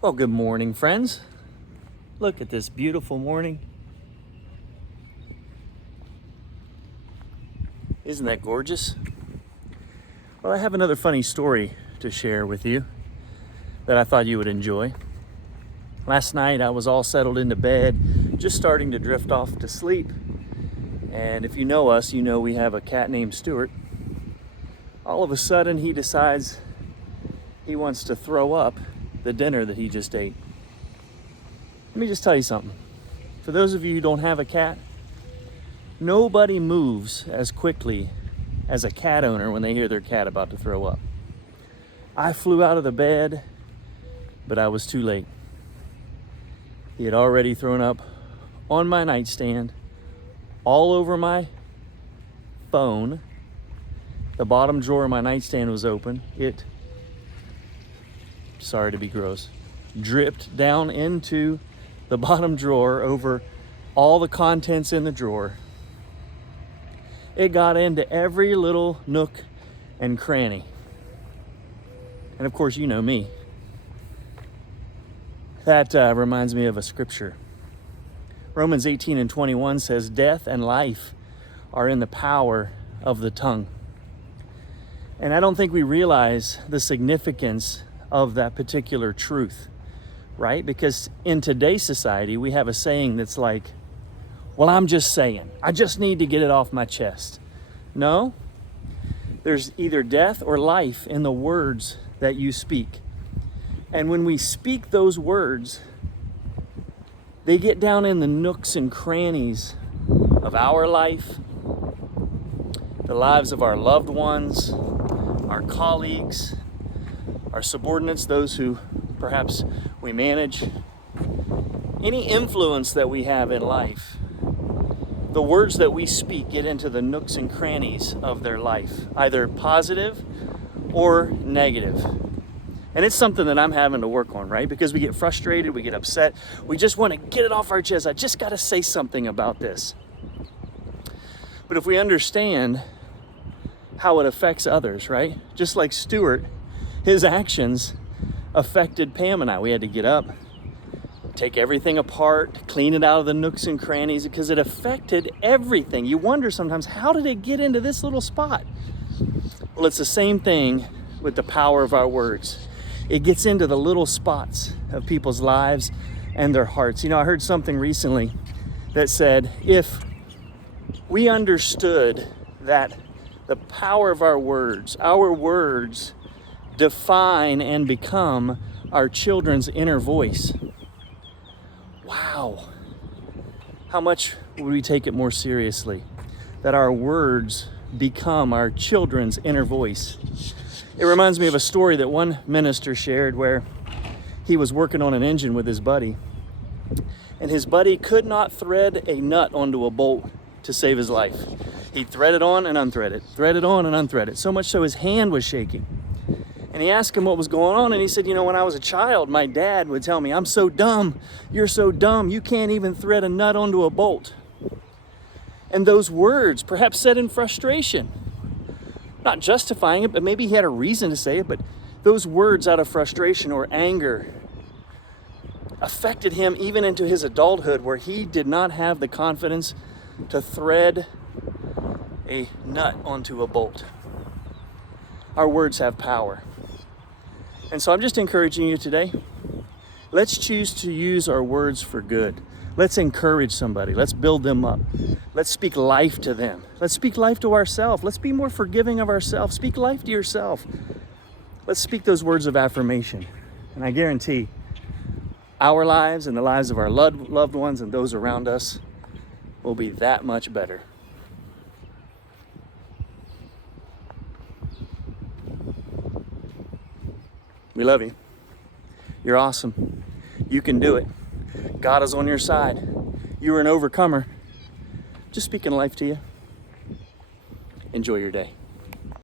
Well, good morning, friends. Look at this beautiful morning. Isn't that gorgeous? Well, I have another funny story to share with you that I thought you would enjoy. Last night, I was all settled into bed, just starting to drift off to sleep. And if you know us, you know we have a cat named Stuart. All of a sudden, he decides he wants to throw up the dinner that he just ate. Let me just tell you something. For those of you who don't have a cat, nobody moves as quickly as a cat owner when they hear their cat about to throw up. I flew out of the bed, but I was too late. He had already thrown up on my nightstand, all over my phone. The bottom drawer of my nightstand was open. It, sorry to be gross, dripped down into the bottom drawer over all the contents in the drawer. It got into every little nook and cranny. And of course, you know me. That reminds me of a scripture. Romans 18:21 says, "Death and life are in the power of the tongue." And I don't think we realize the significance of that particular truth, right? Because in today's society, we have a saying that's like, well, I'm just saying, I just need to get it off my chest. No, there's either death or life in the words that you speak. And when we speak those words, they get down in the nooks and crannies of our life, the lives of our loved ones, our colleagues, our subordinates, those who perhaps we manage, any influence that we have in life. The words that we speak get into the nooks and crannies of their life, either positive or negative. And it's something that I'm having to work on, right? Because we get frustrated, we get upset, we just want to get it off our chest. I just got to say something about this. But if we understand how it affects others, right? Just like Stuart, his actions affected Pam and I. We had to get up, take everything apart, clean it out of the nooks and crannies because it affected everything. You wonder sometimes, how did it get into this little spot? Well, it's the same thing with the power of our words. It gets into the little spots of people's lives and their hearts. You know, I heard something recently that said, if we understood that the power of our words define and become our children's inner voice. Wow. How much would we take it more seriously? That our words become our children's inner voice. It reminds me of a story that one minister shared where he was working on an engine with his buddy, and his buddy could not thread a nut onto a bolt to save his life. He'd thread it on and unthread it, thread it on and unthread it, so much so his hand was shaking. And he asked him what was going on, and he said, you know, when I was a child, my dad would tell me, I'm so dumb, you're so dumb, you can't even thread a nut onto a bolt. And those words, perhaps said in frustration, not justifying it, but maybe he had a reason to say it, but those words out of frustration or anger affected him even into his adulthood, where he did not have the confidence to thread a nut onto a bolt. Our words have power. And so I'm just encouraging you today, let's choose to use our words for good. Let's encourage somebody. Let's build them up. Let's speak life to them. Let's speak life to ourselves. Let's be more forgiving of ourselves. Speak life to yourself. Let's speak those words of affirmation. And I guarantee our lives and the lives of our loved ones and those around us will be that much better. We love you. You're awesome. You can do it. God is on your side. You are an overcomer. Just speaking life to you. Enjoy your day.